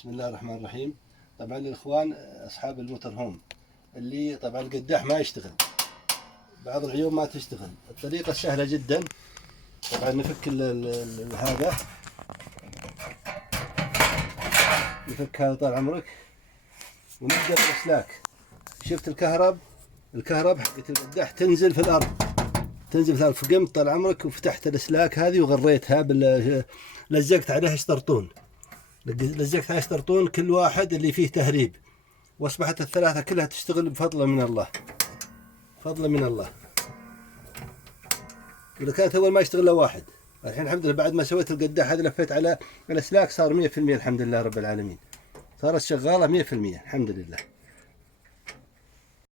بسم الله الرحمن الرحيم. طبعا الاخوان اصحاب الموتور هوم اللي طبعا القداح ما يشتغل، بعض العيوب ما تشتغل. الطريقة سهلة جدا. طبعا نفك هذا، نفك هذا طال عمرك، ونبدأ بالاسلاك. شفت الكهرب حقت القداح تنزل في الارض، فقمت طال عمرك وفتحت الاسلاك هذه وغريتها لزقت عليها شطرطون، كل واحد اللي فيه تهريب، واصبحت الثلاثة كلها تشتغل بفضل من الله، إذا كانت أول ما يشتغل إلا واحد. الحين الحمد لله بعد ما سويت القداح هذا لفيت على الأسلاك صار 100%، الحمد لله رب العالمين، صارت شغالة 100% الحمد لله.